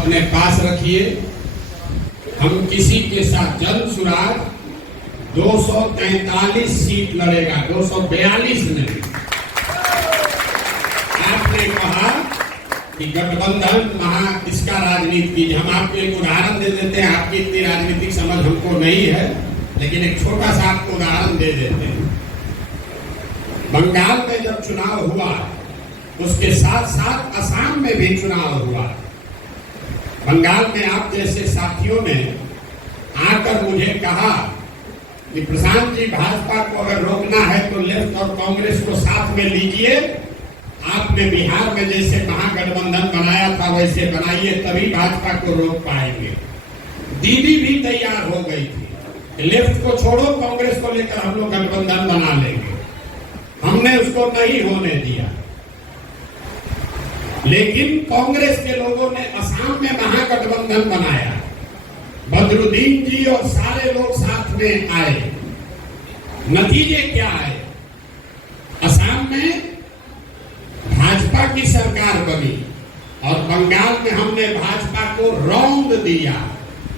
अपने पास रखिए। हम किसी के साथ जन सुराग 243 सीट लड़ेगा, 242 नहीं। आपने कहा कि गठबंधन इसका राजनीति, हम आपको एक उदाहरण दे देते हैं। आपकी इतनी राजनीतिक समझ हमको नहीं है, लेकिन एक छोटा सा आपको उदाहरण दे देते हैं। बंगाल में जब चुनाव हुआ, उसके साथ साथ असम में भी चुनाव हुआ। बंगाल में आप जैसे साथियों ने आकर मुझे कहा कि प्रशांत जी, भाजपा को अगर रोकना है तो लेफ्ट और कांग्रेस को साथ में लीजिए। आपने बिहार में जैसे महागठबंधन बनाया था वैसे बनाइए, तभी भाजपा को रोक पाएंगे। दीदी भी तैयार हो गई थी, लेफ्ट को छोड़ो, कांग्रेस को लेकर हम लोग गठबंधन बना लेंगे। हमने उसको नहीं होने दिया, लेकिन कांग्रेस के लोगों ने असम में महागठबंधन बनाया। बदरुद्दीन जी और सारे लोग साथ में आए। नतीजे क्या आए? असम में भाजपा की सरकार बनी और बंगाल में हमने भाजपा को रौंद दिया।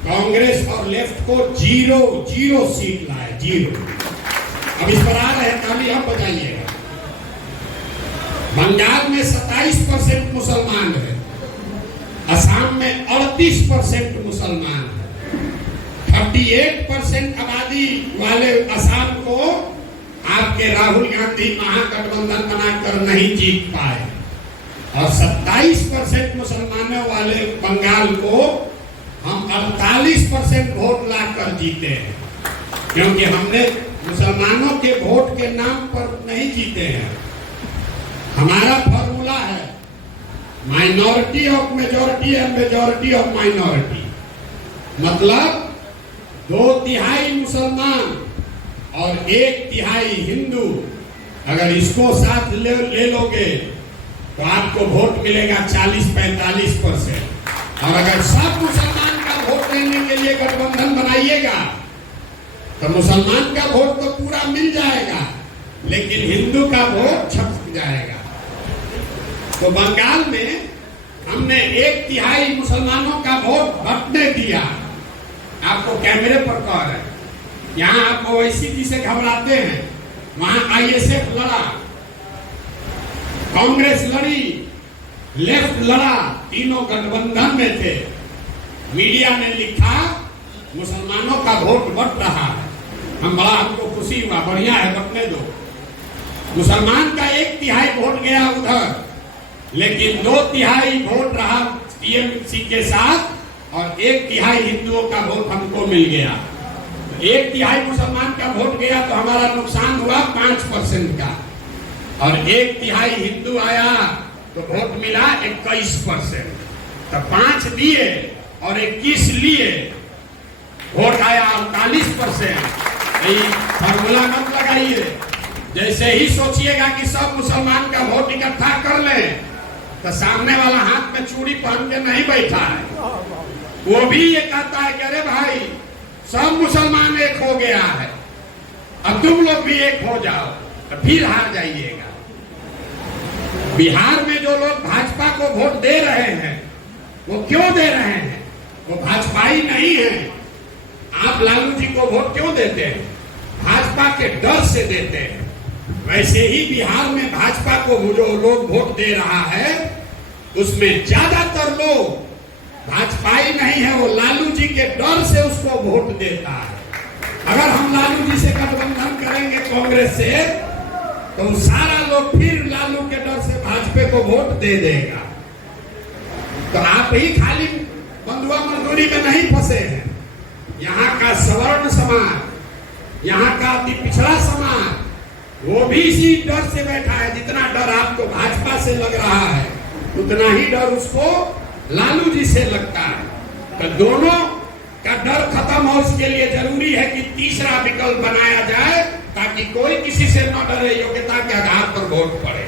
कांग्रेस और लेफ्ट को जीरो सीट लाए, जीरो। अब इस पर आ रहे हैं, ताली आप बजाइएगा। बंगाल में 27% मुसलमान है, असम में 38% मुसलमान है। 38% आबादी वाले असम को आपके राहुल गांधी महागठबंधन बनाकर नहीं जीत पाए, और 27% मुसलमानों वाले बंगाल को हम 48% वोट लाकर जीते हैं। क्योंकि हमने मुसलमानों के वोट के नाम पर नहीं जीते हैं। हमारा फॉर्मूला है minority of majority and majority of minority. मतलब 2/3 मुसलमान और 1/3 हिंदू, अगर इसको साथ ले लोगे तो आपको वोट मिलेगा 40-45%। और अगर सब मुसलमान का वोट लेने के लिए गठबंधन बनाइएगा तो मुसलमान का वोट तो पूरा मिल जाएगा, लेकिन हिंदू का वोट छप जाएगा। तो बंगाल में हमने 1/3 मुसलमानों का वोट बंटने दिया। आपको कैमरे पर कह रहे हैं, यहाँ आप ओवैसी जी से घबराते हैं, वहां आईएसएफ लड़ा, कांग्रेस लड़ी, लेफ्ट लड़ा, तीनों गठबंधन में थे। मीडिया ने लिखा मुसलमानों का वोट बट रहा है। हमको खुशी हुआ, बढ़िया है, बटने दो। मुसलमान का 1/3 वोट गया उधर, लेकिन 2/3 वोट रहा टीएमसी के साथ, और 1/3 हिंदुओं का वोट हमको मिल गया। 1/3 मुसलमान का वोट गया तो हमारा नुकसान हुआ 5% का, और 1/3 हिंदू आया तो वोट मिला 21%। तो 5 दिए और 21 लिए, वोट आया 48%। फॉर्मूला मत लगाइए। जैसे ही सोचिएगा कि सब मुसलमान का वोट इकट्ठा कर ले, तो सामने वाला हाथ में चूड़ी पहन के नहीं बैठा है, वो भी ये कहता है कि अरे भाई सब मुसलमान एक हो गया है, अब तुम लोग भी एक हो जाओ, तो फिर हार जाइएगा। बिहार में जो लोग भाजपा को वोट दे रहे हैं, वो क्यों दे रहे हैं? वो भाजपाई नहीं है। आप लालू जी को वोट क्यों देते हैं? भाजपा के डर से देते हैं। वैसे ही बिहार में भाजपा को जो लोग वोट दे रहा है, उसमें ज्यादातर लोग भाजपाई नहीं है, वो लालू जी के डर से उसको वोट देता है। अगर हम लालू जी से गठबंधन करेंगे कांग्रेस से, तो सारा लोग फिर लालू के डर से भाजपा को वोट दे देगा। तो आप ही खाली बंधुआ मजदूरी में नहीं फंसे हैं। यहाँ का सवर्ण समाज, यहाँ का अति पिछड़ा समाज, वो भी इसी डर से बैठा है। जितना डर आपको भाजपा से लग रहा है, उतना ही डर उसको लालू जी से लगता है। तो दोनों का डर खत्म हो, इसके लिए जरूरी है कि तीसरा विकल्प बनाया जाए, ताकि कोई किसी से न डरे, योग्यता के आधार पर वोट पड़े।